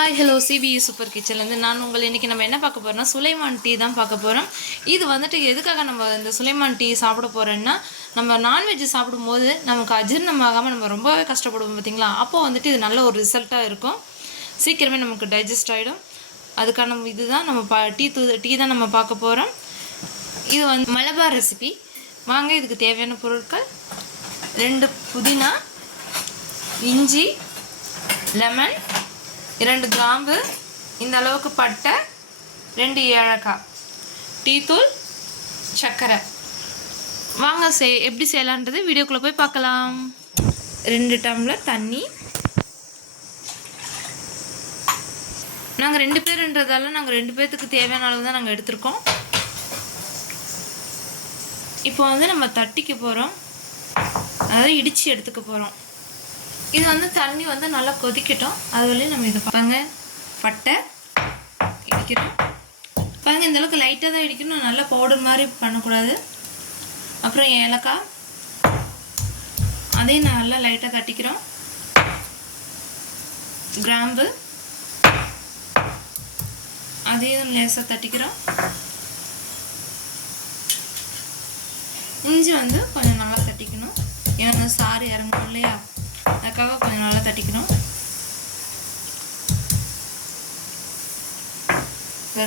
Hi hello CBE super கிச்சன்லேருந்து நான் உங்களை இன்றைக்கி நம்ம என்ன பார்க்க போகிறோம்னா சுலைமான் டீ தான் பார்க்க போகிறோம். இது வந்துட்டு எதுக்காக நம்ம இந்த சுலைமான் டீ சாப்பிட போகிறோன்னா, நம்ம நான்வெஜ் சாப்பிடும்போது நமக்கு அஜீரணமாகாமல் நம்ம ரொம்பவே கஷ்டப்படுவோம் பார்த்திங்களா. அப்போது வந்துட்டு இது நல்ல ஒரு ரிசல்ட்டாக இருக்கும், சீக்கிரமே நமக்கு டைஜஸ்ட் ஆகிடும். அதுக்கான இதுதான் நம்ம டீ தான் நம்ம பார்க்க போகிறோம். இது வந்து மலபார் ரெசிபி. வாங்க இதுக்கு தேவையான பொருட்கள்: 2 புதினா, இஞ்சி, லெமன், 2 கிராம்பு, இந்த அளவுக்கு பட்டை, 2 ஏலக்காய், டீத்தூள், சர்க்கரை. வாங்க எப்படி செய்யலான்றது வீடியோக்குள்ளே போய் பார்க்கலாம். 2 டம்ளர் தண்ணி. நாங்கள் 2 பேருன்றதால நாங்கள் 2 பேர்த்துக்கு தேவையான அளவு தான் நாங்கள் எடுத்திருக்கோம். இப்போ வந்து நம்ம தட்டிக்க போகிறோம், அதாவது இடித்து எடுத்துக்க போகிறோம். இது வந்து தண்ணி வந்து நல்லா கொதிக்கட்டும். அது வரையும் நம்ம இதை பாருங்க, பட்டை இடிக்கிறோம் பாருங்கள். இந்தளவுக்கு லைட்டாக தான் இடிக்கணும், நல்லா பவுடர் மாதிரி பண்ணக்கூடாது. அப்புறம் ஏலக்காய், அதையும் நல்லா லைட்டாக தட்டிக்கிறோம். கிராம்பு, அதையும் லேசாக தட்டிக்கிறோம். இஞ்சி வந்து கொஞ்சம் நல்லா தட்டிக்கணும், ஏன்னா சாறு இறங்கணும் இல்லையா, அதுக்காக கொஞ்சம் நல்லா தட்டிக்கணும்.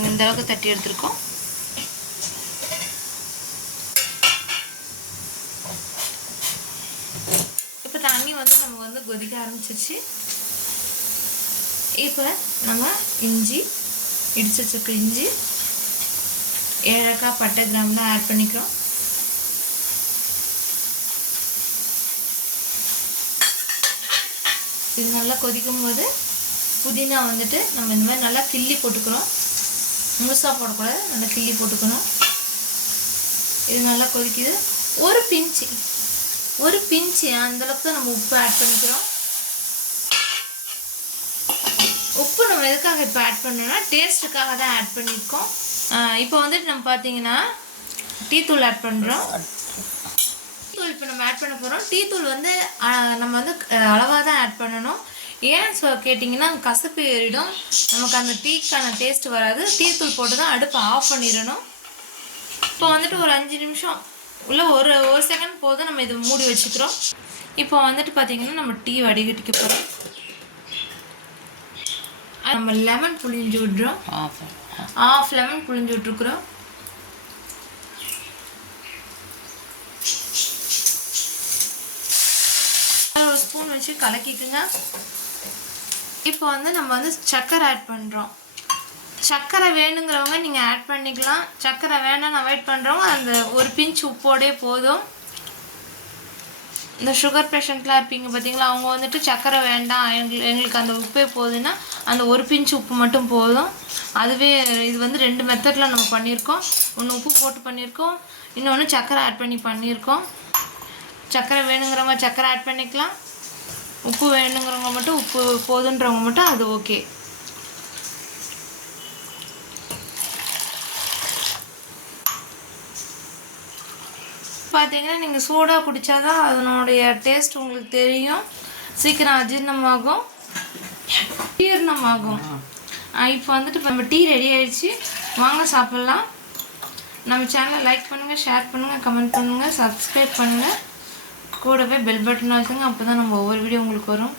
இந்த அளவுக்கு தட்டி எடுத்துருக்கோம். இப்போ தண்ணி வந்து நமக்கு வந்து கொதிக்க ஆரம்பிச்சிருச்சு. இப்போ நம்ம இஞ்சி, இடிச்சு வச்சிருக்க இஞ்சி, ஏலக்காய், பட்டை, கிராம்புலாம் ஆட் பண்ணிக்கிறோம். இது நல்லா கொதிக்கும் போது புதினா வந்துட்டு நம்ம இந்த மாதிரி நல்லா கிள்ளி போட்டுக்கிறோம். முழுசாக போடக்கூடாது, நல்லா கிள்ளி போட்டுக்கணும். இது நல்லா கொதிக்குது. ஒரு பிஞ்சு அந்தளவுக்கு தான் நம்ம உப்பு ஆட் பண்ணிக்கிறோம். உப்பு நம்ம எதுக்காக இப்போ ஆட் பண்ணோம்னா டேஸ்ட்டுக்காக தான் ஆட் பண்ணியிருக்கோம். இப்போ வந்துட்டு நம்ம பார்த்தீங்கன்னா டீத்தூள் ஆட் பண்ணுறோம். இப்போ நம்ம ஆட் பண்ண போகிறோம். டீத்தூள் வந்து நம்ம வந்து அளவாக தான் ஆட் பண்ணணும். ஏன் கேட்டிங்கன்னா கசப்பு ஏறிடும், நமக்கு அந்த டீக்கான டேஸ்ட் வராது. டீத்தூள் போட்டு தான் அடுப்பை ஆஃப் பண்ணிடணும். இப்போ வந்துட்டு ஒரு 5 நிமிஷம் இல்லை ஒரு செகண்ட் போதும், நம்ம இதை மூடி வச்சுக்கிறோம். இப்போ வந்துட்டு பார்த்திங்கன்னா நம்ம டீ வடிகட்டிக்க போகிறோம். நம்ம லெமன் புழிஞ்சு விட்றோம், ஆஃப் லெமன் புழிஞ்சு விட்ருக்குறோம். ஒரு ஸ்பூன் வச்சு கலக்கிக்குங்க. இப்போ வந்து நம்ம வந்து சர்க்கரை ஆட் பண்ணுறோம். சர்க்கரை வேணுங்கிறவங்க நீங்கள் ஆட் பண்ணிக்கலாம், சர்க்கரை வேணான்னு அவாய்ட் பண்ணுறவங்க அந்த ஒரு பிஞ்ச் உப்போடே போதும். இந்த சுகர் பேஷண்ட்லாம் இருப்பீங்க பார்த்தீங்களா, அவங்க வந்துட்டு சர்க்கரை வேண்டாம், எங்களுக்கு அந்த உப்பே போகுதுன்னா அந்த ஒரு பிஞ்ச் உப்பு மட்டும் போதும். அதுவே இது வந்து 2 மெத்தடில் நம்ம பண்ணியிருக்கோம். ஒன்று உப்பு போட்டு பண்ணியிருக்கோம், இன்னொன்று சர்க்கரை ஆட் பண்ணி பண்ணியிருக்கோம். சர்க்கரை வேணுங்கிறவங்க சர்க்கரை ஆட் பண்ணிக்கலாம், உப்பு வேணுங்கிறவங்க மட்டும் உப்பு போதுன்றவங்க மட்டும் அது ஓகே. பார்த்தீங்கன்னா நீங்கள் சூடாக குடித்தாதான் அதனுடைய டேஸ்ட் உங்களுக்கு தெரியும், சீக்கிரம் அஜீரணமாகும், ஜீரணமாகும். இப்போ வந்துட்டு நம்ம டீ ரெடி ஆகிடுச்சு, வாங்க சாப்பிட்லாம். நம்ம சேனலை லைக் பண்ணுங்கள், ஷேர் பண்ணுங்கள், கமெண்ட் பண்ணுங்கள், சப்ஸ்கிரைப் பண்ணுங்கள், கூடவே பெல் பட்டன் வச்சுங்க. அப்போ தான் நம்ம ஒவ்வொரு வீடியோ உங்களுக்கு வரும்.